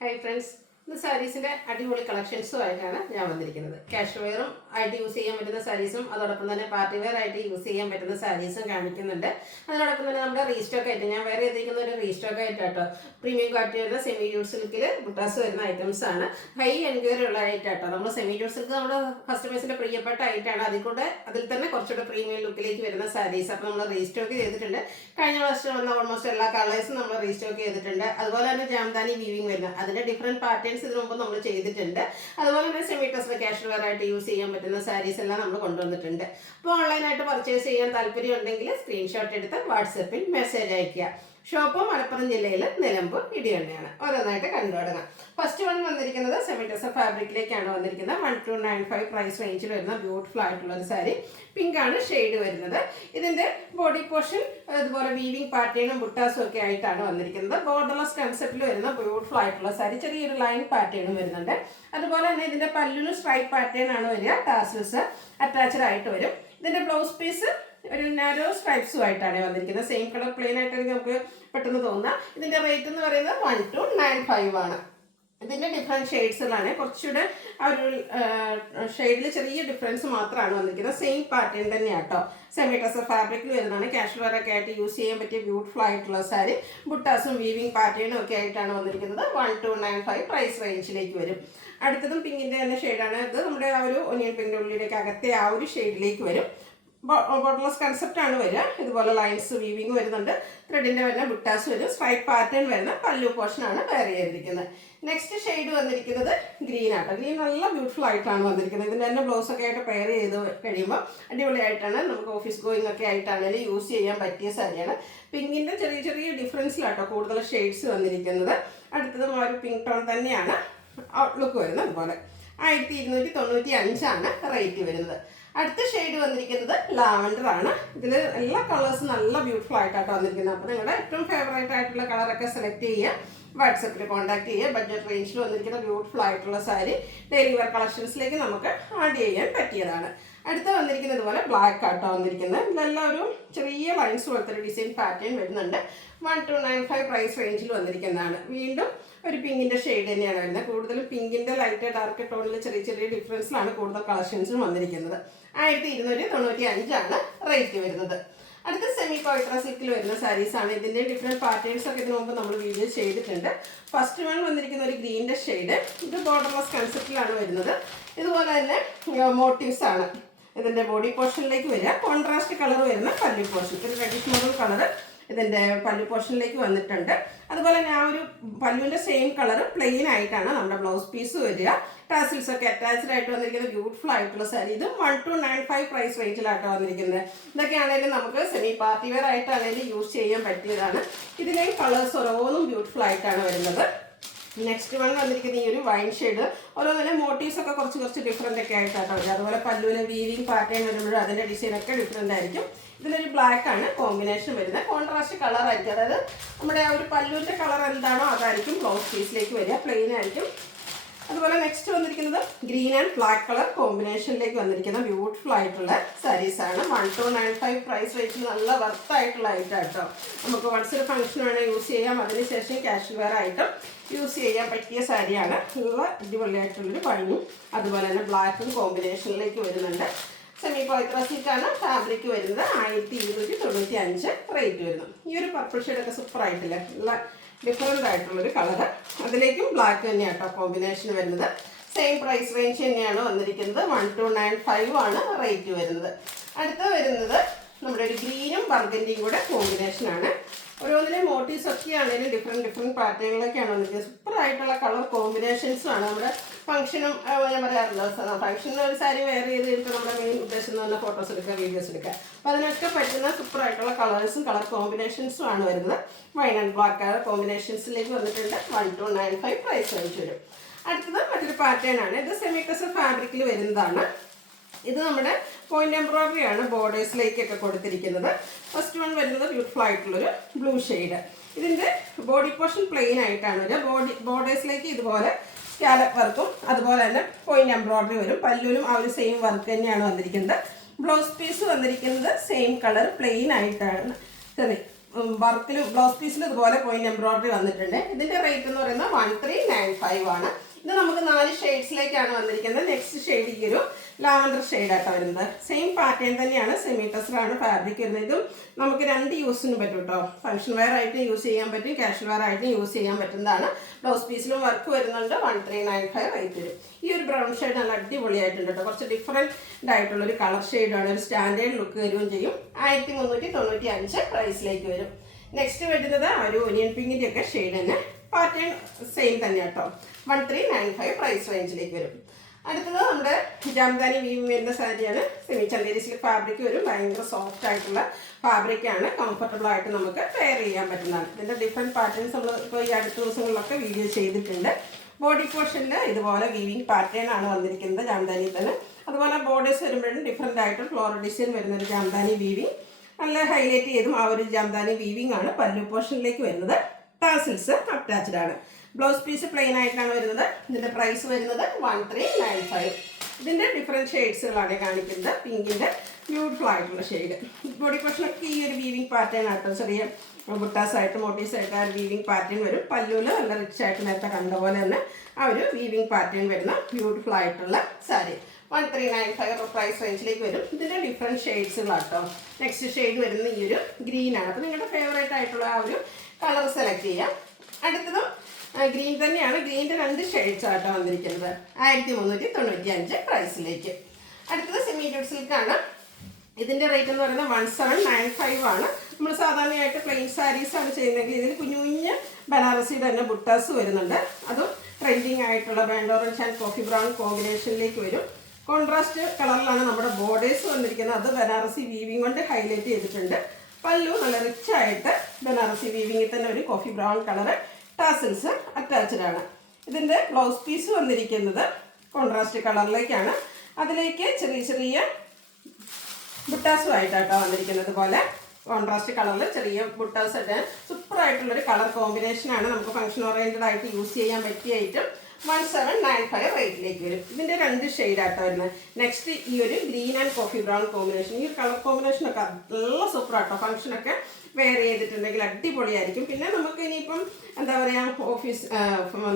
Hi friends, ഇന്ന് സാരീസിൻ്റെ അടിപൊളി കളക്ഷൻസുമായിട്ടാണ് ഞാൻ വന്നിരിക്കുന്നത്. ക്യാഷ് വെയറും ആയിട്ട് യൂസ് ചെയ്യാൻ പറ്റുന്ന സാരീസും അതോടൊപ്പം തന്നെ പാർട്ടി വെയർ ആയിട്ട് യൂസ് ചെയ്യാൻ പറ്റുന്ന സാരീസും കാണിക്കുന്നുണ്ട്. അതിനോടൊപ്പം തന്നെ നമ്മുടെ റീസ്റ്റോക്ക് ആയിട്ട് ഞാൻ വേറെ എത്തിക്കുന്ന ഒരു റീസ്റ്റോക്ക് ആയിട്ടാട്ടോ പ്രീമിയം ക്വാളിറ്റി വരുന്ന സെമി യൂഡ് സിൽക്കിൽ ബുട്ടാസ് വരുന്ന ഐറ്റംസ് ആണ്. ഹൈ എൻക്വയറി ഉള്ള ആയിട്ടാട്ടോ. നമ്മൾ സെമി യൂഡ് സിൽക്ക് നമ്മുടെ കസ്റ്റമേഴ്സിൻ്റെ പ്രിയപ്പെട്ട ആയിട്ടാണ്. അതിൽ തന്നെ കുറച്ചുകൂടെ പ്രീമിയം ലുക്കിലേക്ക് വരുന്ന സാരീസ് അപ്പോൾ നമ്മൾ റീസ്റ്റോക്ക് ചെയ്തിട്ടുണ്ട്. കഴിഞ്ഞ വർഷം വന്ന ഓൾമോസ്റ്റ് എല്ലാ കളേഴ്സും നമ്മൾ റീസ്റ്റോക്ക് ചെയ്തിട്ടുണ്ട്. അതുപോലെ തന്നെ ജാംദാനി വീവിങ് വരുന്ന അതിൻ്റെ ഡിഫറെൻറ്റ് പാറ്റേൺസ് ഇതിനു മുമ്പ് നമ്മൾ ചെയ്തിട്ടുണ്ട്. അതുപോലെ തന്നെ സെമി ടസർ ക്യാഷ് വെയർ ആയിട്ട് യൂസ് ചെയ്യാൻ പറ്റുന്ന സാരീസ് എല്ലാം നമ്മൾ കൊണ്ടുവന്നിട്ടുണ്ട്. അപ്പോൾ ഓൺലൈനായിട്ട് പർച്ചേസ് ചെയ്യാൻ താല്പര്യം ഉണ്ടെങ്കിൽ സ്ക്രീൻഷോട്ട് എടുത്ത് വാട്സപ്പിൽ മെസ്സേജ് അയയ്ക്കുക. ഷോപ്പ് മലപ്പുറം ജില്ലയിൽ നിലമ്പൂർ ഇടിയണ്ണയാണ്. ഓരോന്നായിട്ട് കണ്ടു തുടങ്ങാം. ഫസ്റ്റ് വൺ വന്നിരിക്കുന്നത് സെമി ടസർ ഫാബ്രിക്കിലേക്കാണ് വന്നിരിക്കുന്നത്. 1295 പ്രൈസ് റേഞ്ചിൽ വരുന്ന ബ്യൂട്ടിഫുൾ ആയിട്ടുള്ള ഒരു സാരി. പിങ്ക് ആണ് ഷെയ്ഡ് വരുന്നത്. ഇതിൻ്റെ ബോഡി പോർഷൻ അതുപോലെ വീവിങ് പാറ്റേണും ബുട്ടാസും ഒക്കെ ആയിട്ടാണ് വന്നിരിക്കുന്നത്. ബോർഡർലെസ് കൺസെപ്റ്റിൽ വരുന്ന ബ്യൂട്ടിഫുൾ ആയിട്ടുള്ള സാരി. ചെറിയൊരു ലൈൻ പാറ്റേണും വരുന്നുണ്ട്. അതുപോലെ തന്നെ ഇതിൻ്റെ പല്ലിന് സ്ട്രൈപ്പ് പാറ്റേൺ ആണ് വരിക. ടാസൽസ് അറ്റാച്ച്ഡ് ആയിട്ട് വരും. ഇതിൻ്റെ ബ്ലൗസ് പീസ് ഒരു നാരോ സ്ട്രൈപ്സും ആയിട്ടാണ് വന്നിരിക്കുന്നത്. സെയിം കളർ പ്ലെയിൻ ആയിട്ടാണെങ്കിൽ നമുക്ക് പെട്ടെന്ന് തോന്നുക. ഇതിൻ്റെ റേറ്റ് എന്ന് പറയുന്നത് 1295 ആണ്. ഇതിൻ്റെ ഡിഫറെൻറ്റ് ഷെയ്ഡ്സിലാണ്. കുറച്ചുകൂടെ ആ ഒരു ഷെയ്ഡിൽ ചെറിയ ഡിഫറൻസ് മാത്രമാണ് വന്നിരിക്കുന്നത്. സെയിം പാറ്റേൺ തന്നെയാണ് കേട്ടോ. സെമി ടസർ ഫാബ്രിക്കിൽ വരുന്നതാണ്. ക്യാഷ് വെയർ ഒക്കെ ആയിട്ട് യൂസ് ചെയ്യാൻ പറ്റിയ ബ്യൂട്ടിഫുൾ ആയിട്ടുള്ള സാരി. ബുട്ടാസും വീവിങ് പാറ്റേണും ഒക്കെ ആയിട്ടാണ് വന്നിരിക്കുന്നത്. 1295 പ്രൈസ് റേഞ്ചിലേക്ക് വരും. അടുത്തതും പിങ്കിൻ്റെ തന്നെ ഷെയ്ഡാണ്. ഇത് നമ്മുടെ ആ ഒരു ഒനിയൻ പിങ്കിൻ്റെ ഉള്ളിലേക്ക് അകത്തെ ആ ഒരു ഷെയ്ഡിലേക്ക് വരും. ബോർഡർലെസ് കൺസെപ്റ്റ് ആണ് വരിക. ഇതുപോലെ ലൈൻസ് വീവിങ് വരുന്നുണ്ട്. ത്രെഡിൻ്റെ വരുന്ന ബുട്ടാസ് വരും. സ്ട്രൈപ്പ് പാറ്റേൺ വരുന്ന പല്ലു പോർഷനാണ് വെയർ ചെയ്തിരിക്കുന്നത്. നെക്സ്റ്റ് ഷെയ്ഡ് വന്നിരിക്കുന്നത് ഗ്രീൻ ആട്ടോ. ഗ്രീൻ നല്ല ബ്യൂട്ടിഫുൾ ആയിട്ടാണ് വന്നിരിക്കുന്നത്. ഇതിൻ്റെ തന്നെ ബ്ലൗസ് ഒക്കെ ആയിട്ട് പെയർ ചെയ്ത് കഴിയുമ്പോൾ അടിപൊളിയായിട്ടാണ്. നമുക്ക് ഓഫീസ് ഗോയിങ് ഒക്കെ ആയിട്ടാണെങ്കിലും യൂസ് ചെയ്യാൻ പറ്റിയ സാരിയാണ്. പിങ്കിൻ്റെ ചെറിയ ചെറിയ ഡിഫറൻസിലാട്ടോ കൂടുതൽ ഷെയ്ഡ്സ് വന്നിരിക്കുന്നത്. അടുത്തതും ആ ഒരു പിങ്ക് ടോൺ തന്നെയാണ് ഔട്ട്ലുക്ക് വരുന്നത്. അതുപോലെ 1295 റേറ്റ് വരുന്നത്. അടുത്ത ഷെയ്ഡ് വന്നിരിക്കുന്നത് ലാവൻഡർ ആണ്. ഇതിൽ എല്ലാ കളേഴ്സും നല്ല ബ്യൂട്ടിഫുൾ ആയിട്ടാണ് വന്നിരിക്കുന്നത്. അപ്പോൾ നിങ്ങളുടെ ഏറ്റവും ഫേവറേറ്റ് ആയിട്ടുള്ള കളറൊക്കെ സെലക്ട് ചെയ്യുക. വാട്സപ്പിൽ കോൺടാക്ട് ചെയ്യുക. ബഡ്ജറ്റ് റേഞ്ചിൽ വന്നിരിക്കുന്ന ബ്യൂട്ടിഫുൾ ആയിട്ടുള്ള സാരി ഡെയിലി വെയർ കളക്ഷൻസിലേക്ക് നമുക്ക് ആഡ് ചെയ്യാൻ പറ്റിയതാണ്. അടുത്ത വന്നിരിക്കുന്നത് പോലെ ബ്ലാക്ക് ആട്ടോ വന്നിരിക്കുന്നത്. ഇതെല്ലാം ഒരു ചെറിയ ലൈൻസ് പോലത്തെ ഒരു ഡിസൈൻ പാറ്റേൺ വരുന്നുണ്ട്. 1295 പ്രൈസ് റേഞ്ചിൽ വന്നിരിക്കുന്നതാണ്. വീണ്ടും ഒരു പിങ്കിൻ്റെ ഷെയ്ഡ് തന്നെയാണ് വരുന്നത്. കൂടുതലും പിങ്കിൻ്റെ ലൈറ്റ് ഡാർക്ക് ടോണിൽ ചെറിയ ചെറിയ ഡിഫറൻസിലാണ് കൂടുതൽ കളക്ഷൻസും വന്നിരിക്കുന്നത്. 1295 റേറ്റ് വരുന്നത്. അടുത്ത സെമി പവിത്ര സിൽക്കിൽ വരുന്ന സാരീസാണ്. ഇതിൻ്റെ ഡിഫറെൻറ്റ് പാറ്റേൺസ് ഒക്കെ ഇതിനു മുമ്പ് നമ്മൾ വീഡിയോ ചെയ്തിട്ടുണ്ട്. ഫസ്റ്റ് വൺ വന്നിരിക്കുന്ന ഒരു ഗ്രീൻ്റെ ഷെയ്ഡ്. ഇത് ബോർഡർലെസ് കൺസെപ്റ്റിലാണ് വരുന്നത്. ഇതുപോലെ തന്നെ മോട്ടീവ്സ് ആണ് ഇതിൻ്റെ ബോഡി പോർഷനിലേക്ക് വരിക. കോൺട്രാസ്റ്റ് കളർ വരുന്ന പല്ലു പോർഷൻ, ഒരു റെഡിഷ് മോഡൽ കളർ ഇതിൻ്റെ പല്ലു പോർഷനിലേക്ക് വന്നിട്ടുണ്ട്. അതുപോലെ തന്നെ ആ ഒരു പല്ലുവിൻ്റെ സെയിം കളർ പ്ലെയിൻ ആയിട്ടാണ് നമ്മുടെ ബ്ലൗസ് പീസ് വരിക. ടാസിൽസ് ഒക്കെ അറ്റാച്ച്ഡ് ആയിട്ട് വന്നിരിക്കുന്ന ബ്യൂട്ടിഫുൾ ആയിട്ടുള്ള സാരി. ഇത് 1295 പ്രൈസ് റേഞ്ചിലാട്ടോ വന്നിരിക്കുന്നത്. ഇതൊക്കെയാണെങ്കിലും നമുക്ക് സെമി പാർട്ടി വെയർ ആയിട്ടാണെങ്കിലും യൂസ് ചെയ്യാൻ പറ്റിയതാണ്. ഇതിലെയും കളേഴ്സ് ഓരോന്നും ബ്യൂട്ടിഫുൾ ആയിട്ടാണ് വരുന്നത്. നെക്സ്റ്റ് വൺ വന്നിരിക്കുന്ന ഈ ഒരു വൈൻ ഷെയ്ഡ്. ഓരോന്നിലെ മോട്ടീവ്സ് ഒക്കെ കുറച്ച് ഡിഫറെൻ്റ് ഒക്കെ ആയിട്ടാണ് വരിക. അതുപോലെ പല്ലുവിലെ വീവിങ് പാറ്റേൺ വരുമ്പോഴും അതിൻ്റെ ഡിസൈനൊക്കെ ഡിഫറെൻ്റ് ആയിരിക്കും. ഇതിലൊരു ബ്ലാക്ക് ആണ് കോമ്പിനേഷൻ വരുന്നത്. കോൺട്രാസ്റ്റ് കളർ ആയിരിക്കും. അതായത് നമ്മുടെ ആ ഒരു പല്ലുവിൻ്റെ കളർ എന്താണോ അതായിരിക്കും ബ്ലൗസ് പീസിലേക്ക് വരിക. പ്ലെയിൻ ആയിരിക്കും. അതുപോലെ നെക്സ്റ്റ് വന്നിരിക്കുന്നത് ഗ്രീൻ ആൻഡ് ബ്ലാക്ക് കളർ കോമ്പിനേഷനിലേക്ക് വന്നിരിക്കുന്ന ബ്യൂട്ടിഫുൾ ആയിട്ടുള്ള സാരീസാണ്. 1295 പ്രൈസ് റേഞ്ചിൽ നല്ല വർത്ത് ആയിട്ടുള്ള ഐറ്റം കേട്ടോ. നമുക്ക് വൺസ് ഒരു ഫംഗ്ഷൻ വേണേൽ യൂസ് ചെയ്യാം. അതിനുശേഷം ക്യാഷ് വെയർ ആയിട്ടും യൂസ് ചെയ്യാൻ പറ്റിയ സാരിയാണ്. നല്ല അടിപൊളിയായിട്ടുള്ളൊരു പഴഞ്ഞും അതുപോലെ തന്നെ ബ്ലാക്കും കോമ്പിനേഷനിലേക്ക് വരുന്നുണ്ട്. സെമി പവിത്ര സിൽക്കാണ് ഫാബ്രിക് വരുന്നത്. 1295 റേറ്റ് വരുന്നു. ഈ ഒരു പർപ്പിൾ ഷെയ്ഡൊക്കെ സൂപ്പറായിട്ടില്ലേ, നല്ല ഡിഫറെൻ്റ് ആയിട്ടുള്ളൊരു കളറ്. അതിലേക്കും ബ്ലാക്ക് തന്നെയാണ് കേട്ടോ കോമ്പിനേഷൻ വരുന്നത്. സെയിം പ്രൈസ് റേഞ്ച് തന്നെയാണ് വന്നിരിക്കുന്നത്. 1295 റേറ്റ് വരുന്നത്. അടുത്ത വരുന്നത് നമ്മുടെ ഒരു ഗ്രീനും ബർഗൻഡിയും കൂടെ കോമ്പിനേഷനാണ്. ഓരോന്നിലെ മോട്ടീവ്സ് ഒക്കെ ആണെങ്കിലും ഡിഫറെൻറ്റ് പാറ്റേണിലൊക്കെയാണ് വന്നിരിക്കുന്നത്. സൂപ്പറായിട്ടുള്ള കളർ കോമ്പിനേഷൻസും ആണ്. നമ്മുടെ ഫംഗ്ഷനും ഞാൻ പറയാറുള്ളത്, ഫംഗ്ഷനിൽ ഒരു സാരി വെയർ ചെയ്ത് കഴിഞ്ഞിട്ട് നമ്മുടെ മെയിൻ ഉദ്ദേശം എന്ന് പറഞ്ഞാൽ ഫോട്ടോസ് എടുക്കുക, വീഡിയോസ് എടുക്കുക. അപ്പോൾ അതിനൊക്കെ പറ്റുന്ന സൂപ്പറായിട്ടുള്ള കളേഴ്സും കളർ കോമ്പിനേഷൻസും ആണ് വരുന്നത്. വൈൻ ആൻഡ് ബ്ലാക്ക് കളർ കോമ്പിനേഷൻസിലേക്ക് വന്നിട്ടുണ്ട്. 1295 പ്രൈസ് റേഞ്ച് വരും. അടുത്തത് മറ്റൊരു പാറ്റേൺ ആണ്. ഇത് സെമി ടസർ ഫാബ്രിക്കിൽ വരുന്നതാണ്. ഇത് നമ്മുടെ പോയിന്റ് എംബ്രോയിഡറി ആണ് ബോർഡേഴ്സിലേക്കൊക്കെ കൊടുത്തിരിക്കുന്നത്. ഫസ്റ്റ് വൺ വരുന്നത് ബ്യൂട്ടിഫുൾ ആയിട്ടുള്ളൊരു ബ്ലൂ ഷെയ്ഡ്. ഇതിൻ്റെ ബോഡി പോർഷൻ പ്ലെയിൻ ആയിട്ടാണ് വരിക. ബോർഡേഴ്സിലേക്ക് ഇതുപോലെ സ്കാലപ്പ് വർക്കും അതുപോലെ തന്നെ പോയിന്റ് എംബ്രോയിഡറി വരും. പല്ലുവിലും ആ ഒരു സെയിം വർക്ക് തന്നെയാണ് വന്നിരിക്കുന്നത്. ബ്ലൗസ് പീസ് വന്നിരിക്കുന്നത് സെയിം കളർ പ്ലെയിൻ ആയിട്ടാണ്. വർക്കിൽ ബ്ലൗസ് പീസിൽ ഇതുപോലെ പോയിന്റ് എംബ്രോയിഡറി വന്നിട്ടുണ്ട്. ഇതിന്റെ റേറ്റ് എന്ന് പറയുന്നത് 1395 ആണ്. ഇത് നമുക്ക് 4 ഷെയ്ഡ്സിലേക്കാണ് വന്നിരിക്കുന്നത്. നെക്സ്റ്റ് ഷെയ്ഡ് ഈ ഒരു ലാവൻഡർ ഷെയ്ഡായിട്ടാണ് വരുന്നത്. സെയിം പാറ്റേൺ തന്നെയാണ്, സെമി ടെസറാണ് ഫാബ്രിക് വരുന്നത്. ഇതും നമുക്ക് 2 യൂസിന് പറ്റും കേട്ടോ. ഫംഗ്ഷൻ വെയർ ആയിട്ട് യൂസ് ചെയ്യാൻ പറ്റും, കാഷ്വൽ വെയർ ആയിട്ട് യൂസ് ചെയ്യാൻ പറ്റുന്നതാണ്. ബ്ലൗസ് പീസിലും വർക്ക് വരുന്നുണ്ട്. 1395 റേറ്റ് വരും. ഈ ഒരു ബ്രൗൺ ഷെയ്ഡ് നല്ല അടിപൊളിയായിട്ടുണ്ട് കേട്ടോ. കുറച്ച് ഡിഫറെൻ്റ് ആയിട്ടുള്ള ഒരു കളർ ഷെയ്ഡാണ്. ഒരു സ്റ്റാൻഡേർഡ് ലുക്ക് വരികയും ചെയ്യും. 1395 പ്രൈസിലേക്ക് വരും. നെക്സ്റ്റ് വരുന്നത് ഒരു ഒനിയൻ പിങ്കിൻ്റെ ഒക്കെ ഷെയ്ഡ് തന്നെ. പാറ്റേൺ സെയിം തന്നെ കേട്ടോ. 1395 പ്രൈസ് റേഞ്ചിലേക്ക് വരും. അടുത്തത് നമ്മുടെ ജാംദാനി വീവിങ് വരുന്ന സാരിയാണ്. സെമി ചന്തേരി സിൽക്ക് ഫാബ്രിക് വരും. ഭയങ്കര സോഫ്റ്റ് ആയിട്ടുള്ള ഫാബ്രിക്കാണ്. കംഫർട്ടബിൾ ആയിട്ട് നമുക്ക് വെയർ ചെയ്യാൻ പറ്റുന്നതാണ്. ഇതിൻ്റെ ഡിഫറെൻറ്റ് പാറ്റേൺസ് നമ്മൾ ഇപ്പോൾ ഈ അടുത്ത ദിവസങ്ങളിലൊക്കെ വീഡിയോ ചെയ്തിട്ടുണ്ട്. ബോഡി പോർഷനിൽ ഇതുപോലെ വീവിങ് പാറ്റേൺ ആണ് വന്നിരിക്കുന്നത് ജാംദാനി തന്നെ. അതുപോലെ ബോർഡേഴ്സ് വരുമ്പോഴും ഡിഫറെൻ്റ് ആയിട്ട് ഫ്ലോറൽ ഡിസൈൻ വരുന്നൊരു ജാംദാനി വീവിങ് നല്ല ഹൈലൈറ്റ് ചെയ്തും ആ ഒരു ജാംദാനി വീവിങ് ആണ് പല്ലു പോർഷനിലേക്ക് വരുന്നത്. ടാസിൽസ് അറ്റാച്ച്ഡ് ആണ്. ബ്ലൗസ് പീസ് പ്ലെയിൻ ആയിട്ടാണ് വരുന്നത്. ഇതിൻ്റെ പ്രൈസ് വരുന്നത് 1395. ഇതിൻ്റെ ഡിഫറെൻറ്റ് ഷെയ്ഡ്സുകളാണ് കാണിക്കുന്നത്. പിങ്കിൻ്റെ ബ്യൂട്ടിഫുൾ ആയിട്ടുള്ള ഷെയ്ഡ്. ബോഡി പോർഷനൊക്കെ ഈ ഒരു വീവിങ് പാറ്റേൺ ആട്ടോ. ചെറിയ ബുട്ടാസായിട്ട് മോട്ടീവ്സായിട്ട് ആ ഒരു വീവിങ് പാറ്റേൺ വരും. പല്ലുവിൽ നല്ല റിച്ച് ആയിട്ട് നേരത്തെ കണ്ട പോലെ തന്നെ ആ ഒരു വീവിങ് പാറ്റേൺ വരുന്ന ബ്യൂട്ടിഫുൾ ആയിട്ടുള്ള സാരി 1395 പ്രൈസ് റേഞ്ചിലേക്ക് വരും. ഇതിൻ്റെ ഡിഫറെൻറ്റ് ഷെയ്ഡ്സുകളാട്ടോ. നെക്സ്റ്റ് ഷെയ്ഡ് വരുന്നത് ഈ ഒരു ഗ്രീനാണ്. അപ്പോൾ നിങ്ങളുടെ ഫേവറേറ്റ് ആയിട്ടുള്ള ആ ഒരു കളർ സെലക്ട് ചെയ്യാം. അടുത്തതും ഗ്രീൻ തന്നെയാണ്. ഗ്രീനിൻ്റെ 2 ഷെയ്ഡ്സ് ആട്ടോ വന്നിരിക്കുന്നത്. 1395 പ്രൈസിലേക്ക്. അടുത്തത് സെമി ജൂട്ട് സിൽക്കാണ്. ഇതിൻ്റെ റേറ്റ് എന്ന് പറയുന്നത് 1795 ആണ്. നമ്മൾ സാധാരണയായിട്ട് പ്ലെയിൻ സാരീസാണ് ചെയ്യുന്നതെങ്കിൽ ഇതിൽ കുഞ്ഞു കുഞ്ഞ് ബനാറസിയുടെ തന്നെ ബുട്ടാസ് വരുന്നുണ്ട്. അതും ട്രെൻഡിങ് ആയിട്ടുള്ള band orange and coffee brown കോമ്പിനേഷനിലേക്ക് വരും. കോൺട്രാസ്റ്റ് കളറിലാണ് നമ്മുടെ ബോർഡേഴ്സ് വന്നിരിക്കുന്നത്. അത് ബനാറസി വീവിങ് കൊണ്ട് ഹൈലൈറ്റ് ചെയ്തിട്ടുണ്ട്. പല്ലു നല്ല റിച്ച് ആയിട്ട് ബനാറസി വീവിങ്ങിൽ തന്നെ ഒരു coffee brown colour. Tassels attached ആണ്. ഇതിൻ്റെ ബ്ലൗസ് പീസ് വന്നിരിക്കുന്നത് കോൺട്രാസ്റ്റ് കളറിലേക്കാണ്. അതിലേക്ക് ചെറിയ ചെറിയ ബുട്ടാസുമായിട്ടാട്ടോ വന്നിരിക്കുന്നത്. പോലെ കോൺട്രാസ്റ്റ് കളറിൽ ചെറിയ ബുട്ടാസ് ഇട്ട് സൂപ്പറായിട്ടുള്ളൊരു കളർ കോമ്പിനേഷനാണ്. നമുക്ക് ഫംഗ്ഷൻ ഓറിയൻറ്റഡ് ആയിട്ട് യൂസ് ചെയ്യാൻ പറ്റിയ ഐറ്റം. 1795 റേറ്റിലേക്ക് വരും. ഇതിൻ്റെ 2 ഷെയ്ഡാട്ടോ വരുന്നത്. നെക്സ്റ്റ് ഈ ഒരു green and coffee brown combination. ഈ ഒരു കളർ കോമ്പിനേഷനൊക്കെ നല്ല സൂപ്പറാട്ടോ. ഫംഗ്ഷനൊക്കെ വെയർ ചെയ്തിട്ടുണ്ടെങ്കിൽ അടിപൊളിയായിരിക്കും. പിന്നെ നമുക്ക് ഇനിയിപ്പം എന്താ പറയുക, ഓഫീസ്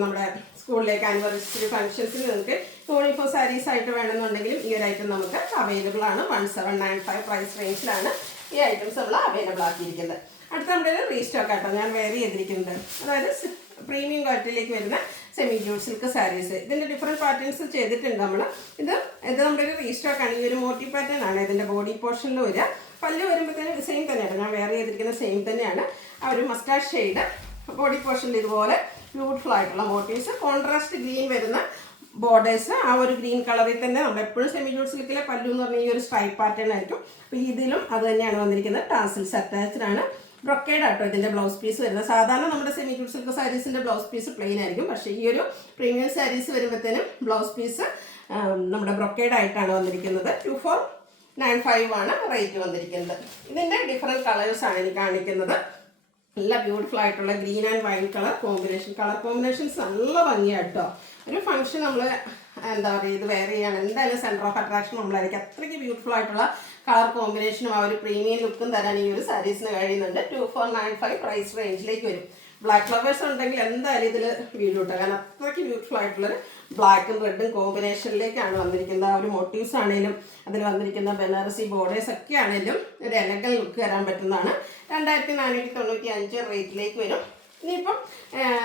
നമ്മുടെ സ്കൂളിലേക്ക് ആനിവേഴ്സറി ഫംഗ്ഷൻസിന് നിങ്ങൾക്ക് യൂണിഫോം സാരീസ് ആയിട്ട് വേണമെന്നുണ്ടെങ്കിലും ഈ ഒരു ഐറ്റം നമുക്ക് അവൈലബിൾ ആണ്. 1795 പ്രൈസ് റേഞ്ചിലാണ് ഈ ഐറ്റംസ് നമ്മൾ അവൈലബിൾ ആക്കിയിരിക്കുന്നത്. അടുത്ത നമ്മുടെ ഒരു റീസ്റ്റോക്ക് ആട്ടോ ഞാൻ വെയർ ചെയ്തിരിക്കുന്നത്. അതായത് പ്രീമിയം ക്വാളിറ്റിയിലേക്ക് വരുന്ന സെമി ജൂട്ട് സിൽക്ക് സാരീസ്. ഇതിൻ്റെ ഡിഫറെൻറ്റ് പാറ്റേൺസ് ചെയ്തിട്ടുണ്ട് നമ്മൾ. ഇത് നമ്മുടെ ഒരു റീസ്റ്റോക്കാണ്. ഈ ഒരു മോട്ടി പാറ്റേൺ ആണ് ഇതിൻ്റെ ബോഡി പോർഷനിൽ വരിക. പല്ല് വരുമ്പോഴത്തേനും സെയിം തന്നെയാണ് ഞാൻ വെയർ ചെയ്തിരിക്കുന്ന സെയിം തന്നെയാണ്. ആ ഒരു മസ്റ്റാർഡ് ഷെയ്ഡ് ബോഡി പോർഷനിൽ ഇതുപോലെ ബ്യൂട്ടിഫുൾ ആയിട്ടുള്ള മോട്ടീവ്സ്. കോൺട്രാസ്റ്റ് ഗ്രീൻ വരുന്ന ബോർഡേഴ്സ്. ആ ഒരു ഗ്രീൻ കളറിൽ തന്നെ നമ്മൾ എപ്പോഴും സെമി ജൂട്ട് സിൽക്കിലെ പല്ലു എന്ന് പറഞ്ഞാൽ ഈ ഒരു സ്ട്രൈപ്പ് പാറ്റേൺ ആയിരിക്കും. അപ്പോൾ ഇതിലും അത് തന്നെയാണ് വന്നിരിക്കുന്നത്. ടാസിൽസ് അറ്റാച്ച്ഡ് ആണ്. ബ്രൊക്കേഡ് ആട്ടോ ഇതിൻ്റെ ബ്ലൗസ് പീസ് വരുന്നത്. സാധാരണ നമ്മുടെ സെമി ജൂട്ട് സിൽക്ക് സാരീസിൻ്റെ ബ്ലൗസ് പീസ് പ്ലെയിൻ ആയിരിക്കും. പക്ഷേ ഈ ഒരു പ്രീമിയം സാരീസ് വരുമ്പോഴത്തേനും ബ്ലൗസ് പീസ് നമ്മുടെ ബ്രൊക്കേഡ് ആയിട്ടാണ് വന്നിരിക്കുന്നത്. 2495 ആണ് റേറ്റ് വന്നിരിക്കുന്നത്. ഇതിൻ്റെ ഡിഫറെൻറ്റ് കളേഴ്സാണ് എനിക്ക് കാണിക്കുന്നത്. നല്ല ബ്യൂട്ടിഫുൾ ആയിട്ടുള്ള green and white colour combination. Colour combinations നല്ല ഭംഗിയാട്ടോ. ഒരു ഫംഗ്ഷൻ നമ്മൾ എന്താ പറയുക ഇത് വെയർ ചെയ്യാണ് എന്തായാലും സെൻറ്റർ ഓഫ് അട്രാക്ഷൻ നമ്മളായിരിക്കും. അത്രയ്ക്ക് ബ്യൂട്ടിഫുൾ ആയിട്ടുള്ള കളർ കോമ്പിനേഷനും ആ ഒരു പ്രീമിയം ലുക്കും തരാൻ ഈ ഒരു സാരീസിന് കഴിയുന്നുണ്ട്. 2495 പ്രൈസ് റേഞ്ചിലേക്ക് വരും. ബ്ലാക്ക് ഫ്ലവേഴ്സ് ഉണ്ടെങ്കിൽ എന്തായാലും ഇതിൽ വീഡിയോ ഇട്ടാൽ കാരണം അത്രയ്ക്ക് ബ്യൂട്ടിഫുൾ ആയിട്ടുള്ളൊരു ബ്ലാക്കും റെഡും കോമ്പിനേഷനിലേക്കാണ് വന്നിരിക്കുന്നത്. ആ ഒരു മോട്ടീവ്സ് ആണെങ്കിലും അതിൽ വന്നിരിക്കുന്ന ബനാറസി ബോർഡേഴ്സ് ഒക്കെ ആണെങ്കിലും ഒരു എലഗൻ ലുക്ക് തരാൻ പറ്റുന്നതാണ്. 2495 റേറ്റിലേക്ക് വരും. ഇനിയിപ്പം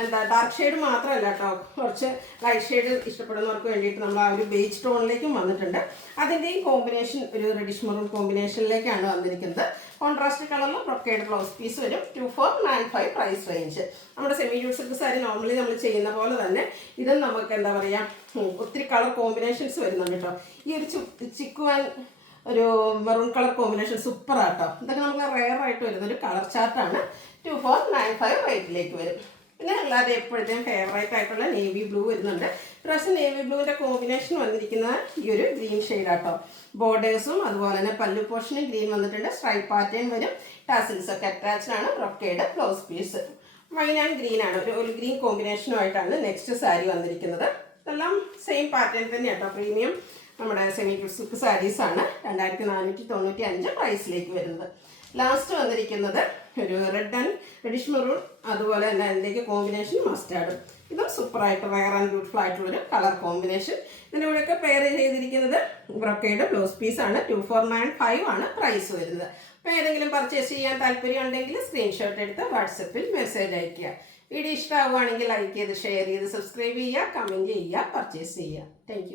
എന്താ ഡാർക്ക് ഷെയ്ഡ് മാത്രമല്ല കേട്ടോ, കുറച്ച് ലൈറ്റ് ഷെയ്ഡ് ഇഷ്ടപ്പെടുന്നവർക്ക് വേണ്ടിയിട്ട് നമ്മൾ ആ ഒരു ബേജ് ടോണിലേക്കും വന്നിട്ടുണ്ട്. അതിൻ്റെയും കോമ്പിനേഷൻ ഒരു റെഡിഷ് മെറൂൺ കോമ്പിനേഷനിലേക്കാണ് വന്നിരിക്കുന്നത്. കോൺട്രാസ്റ്റ് കളറിൽ ബ്രൊക്കേഡ് ബ്ലൗസ് പീസ് വരും. 2495 പ്രൈസ് റേഞ്ച്. നമ്മുടെ semi jute silk sari normally നമ്മൾ ചെയ്യുന്ന പോലെ തന്നെ ഇതും നമുക്ക് എന്താ പറയുക ഒത്തിരി കളർ കോമ്പിനേഷൻസ് വരുന്നുണ്ട് കേട്ടോ. ഈ ഒരു ചിക്കു ആൻഡ് ഒരു മെറൂൺ കളർ കോമ്പിനേഷൻ സൂപ്പർ ആട്ടോ. ഇതൊക്കെ നമുക്ക് റെയർ ആയിട്ട് വരുന്നൊരു കളർ ചാർട്ടാണ്. 2495 റേറ്റിലേക്ക് വരും. പിന്നെ അല്ലാതെ എപ്പോഴത്തേയും ഫേവറേറ്റ് ആയിട്ടുള്ള നേവി ബ്ലൂ വരുന്നുണ്ട്. പ്രാവശ്യം നേവി ബ്ലൂവിൻ്റെ കോമ്പിനേഷൻ വന്നിരിക്കുന്ന ഈ ഒരു ഗ്രീൻ ഷെയ്ഡാട്ടോ. ബോർഡേഴ്സും അതുപോലെ തന്നെ പല്ലു പോർഷനും ഗ്രീൻ വന്നിട്ടുണ്ട്. സ്ട്രൈപ്പ് പാറ്റേൺ വരും. ടാസിൽസ് ഒക്കെ അറ്റാച്ച്ഡ് ആണ്. Brocade blouse piece. Wine and green ആണ്. ഒരു ഗ്രീൻ കോമ്പിനേഷനുമായിട്ടാണ് നെക്സ്റ്റ് സാരി വന്നിരിക്കുന്നത്. ഇതെല്ലാം സെയിം പാറ്റേൺ തന്നെയാട്ടോ. പ്രീമിയം നമ്മുടെ സെമി ജൂട്ട് സിൽക്ക് സാരീസാണ്. 2495 പ്രൈസിലേക്ക് വരുന്നത്. ലാസ്റ്റ് വന്നിരിക്കുന്നത് ഒരു റെഡിഷ് മെറൂൺ, അതുപോലെ തന്നെ അതിലേക്ക് കോമ്പിനേഷൻ മസ്റ്റാർഡ്. ഇതും സൂപ്പറായിട്ട് റയർ ആൻഡ് ബ്യൂട്ടിഫുൾ ആയിട്ടുള്ളൊരു കളർ കോമ്പിനേഷൻ. ഇതിൻ്റെ കൂടെയൊക്കെ പെയർ ചെയ്തിരിക്കുന്നത് ബ്രൊക്കേഡ് ബ്ലൗസ് പീസാണ്. 2495 ആണ് പ്രൈസ് വരുന്നത്. അപ്പോൾ ഏതെങ്കിലും പർച്ചേസ് ചെയ്യാൻ താല്പര്യം ഉണ്ടെങ്കിൽ സ്ക്രീൻഷോട്ട് എടുത്ത് വാട്സപ്പിൽ മെസ്സേജ് അയയ്ക്കുക. വീഡിയോ ഇഷ്ടമാവുകയാണെങ്കിൽ ലൈക്ക് ചെയ്ത് ഷെയർ ചെയ്ത് സബ്സ്ക്രൈബ് ചെയ്യുക, കമൻറ്റ് ചെയ്യുക, പർച്ചേസ് ചെയ്യുക. താങ്ക്